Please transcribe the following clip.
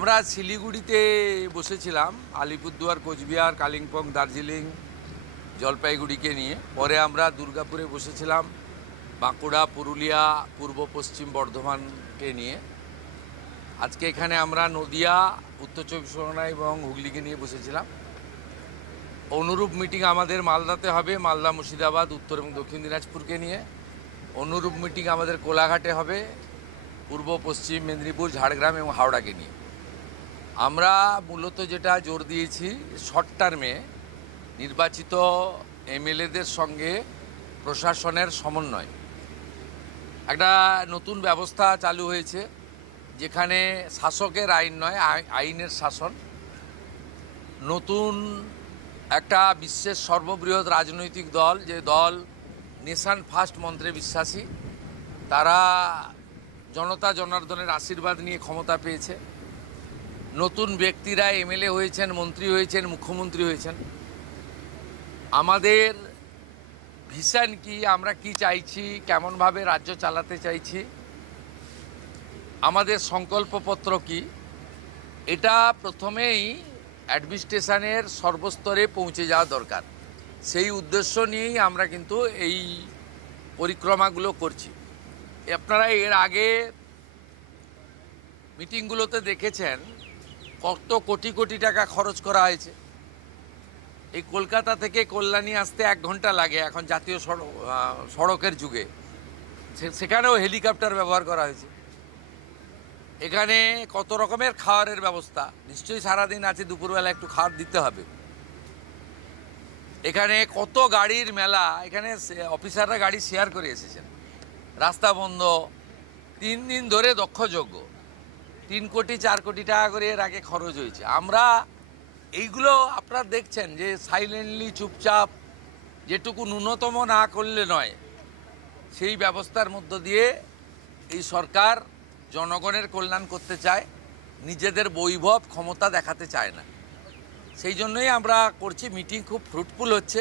আমরা শিলিগুড়িতে বসেছিলাম, আলিপুরদুয়ার, কোচবিহার, কালিম্পং, দার্জিলিং, জলপাইগুড়িকে নিয়ে। পরে আমরা দুর্গাপুরে বসেছিলাম, বাঁকুড়া, পুরুলিয়া, পূর্ব পশ্চিম বর্ধমানকে নিয়ে। আজকে এখানে আমরা নদিয়া, উত্তর চব্বিশ পরগনা এবং হুগলিকে নিয়ে বসেছিলাম। অনুরূপ মিটিং আমাদের মালদাতে হবে, মালদা, মুর্শিদাবাদ, উত্তর এবং দক্ষিণ দিনাজপুরকে নিয়ে। অনুরূপ মিটিং আমাদের কোলাঘাটে হবে, পূর্ব পশ্চিম মেদিনীপুর, ঝাড়গ্রাম এবং হাওড়াকে নিয়ে। আমরা মূলত যেটা জোর দিয়েছি, শর্ট টার্মে নির্বাচিত এমএলএদের সঙ্গে প্রশাসনের সমন্বয়। একটা নতুন ব্যবস্থা চালু হয়েছে, যেখানে শাসকের আইন নয়, আইনের শাসন। নতুন একটা বিশ্বের সর্ববৃহৎ রাজনৈতিক দল, যে দল নেশন ফার্স্ট মন্ত্রে বিশ্বাসী, তারা জনতা জনার্দনের আশীর্বাদ নিয়ে ক্ষমতা পেয়েছে। নতুন ব্যক্তিরা এমএলএ হয়েছেন, মন্ত্রী হয়েছেন, মুখ্যমন্ত্রী হয়েছেন। আমাদের ভিশন কি, আমরা কি চাইছি, কেমনভাবে রাজ্য চালাতে চাইছি, আমাদের সংকল্পপত্র কি, এটা প্রথমেই অ্যাডমিনিস্ট্রেশনের সর্বস্তরে পৌঁছে যাওয়া দরকার। সেই উদ্দেশ্য নিয়েই আমরা কিন্তু এই পরিক্রমাগুলো করছি। আপনারা এর আগে মিটিংগুলোতে দেখেছেন কত কোটি কোটি টাকা খরচ করা হয়েছে। এই কলকাতা থেকে কল্যাণী আসতে 1 ঘন্টা লাগে এখন জাতীয় সড়কের যুগে। সেখানেও হেলিকপ্টার ব্যবহার করা হয়েছে। এখানে কত রকমের খাওয়ারের ব্যবস্থা, নিশ্চয়ই সারাদিন আছে, দুপুরবেলা একটু খাওয়ার দিতে হবে। এখানে কত গাড়ির মেলা, এখানে অফিসাররা গাড়ি শেয়ার করে এসেছেন। রাস্তা বন্ধ, 3 দিন ধরে দক্ষযজ্ঞ, 3 কোটি 4 কোটি টাকা করে এর আগে খরচ হয়েছে। আমরা এইগুলো আপনারা দেখছেন যে সাইলেন্টলি, চুপচাপ, যেটুকু ন্যূনতম না করলে নয়, সেই ব্যবস্থার মধ্য দিয়ে এই সরকার জনগণের কল্যাণ করতে চায়, নিজেদের বৈভব ক্ষমতা দেখাতে চায় না। সেই জন্যই আমরা করছি। মিটিং খুব ফ্রুটফুল হচ্ছে।